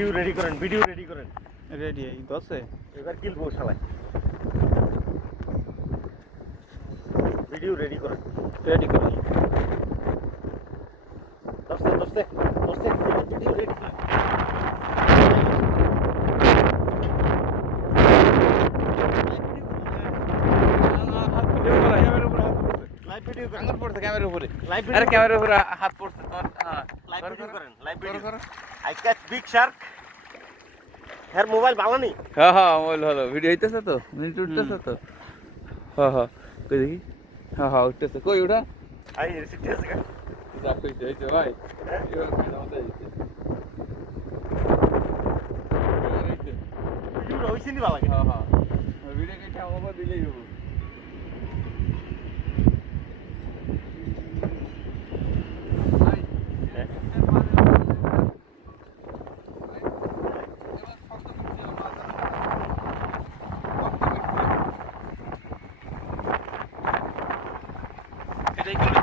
Video ready করেন, video ready করেন। Ready এই দশে এবার কিলবো শালায়। ভিডিও রেডি করেন। রেডি করে দশতে দশতে দশতে ভিডিও রেডি করেন। লাইভ ভিডিও করেন। আঙুল পড়ছে ক্যামেরার উপরে লাইভ আরে ভিডিও ক্যামেরার উপরে হাত পড়ছে তোমার হ্যাঁ লাইভ ভিডিও করেন। লাইভ ভিডিও করো আই ক্যাচ বিগ শার্ক। হ্যাঁ মোবাইল ভালো নেই। হ্যাঁ হ্যাঁ মোবাইল ভালো ভিডিও হইতেছে তো মিনিট উঠতেছে তো হ্যাঁ হ্যাঁ কই দেখি হ্যাঁ হ্যাঁ উঠতেছে কই উঠা আই রিসিপ্ট আছে কেন? যা কইছে এই যে ভাই এবার কেন আমাদের ভিডিওটা হইছে নি ভালো লাগে। হ্যাঁ হ্যাঁ ভিডিও কেটে আমার দিলেই হবে এটাই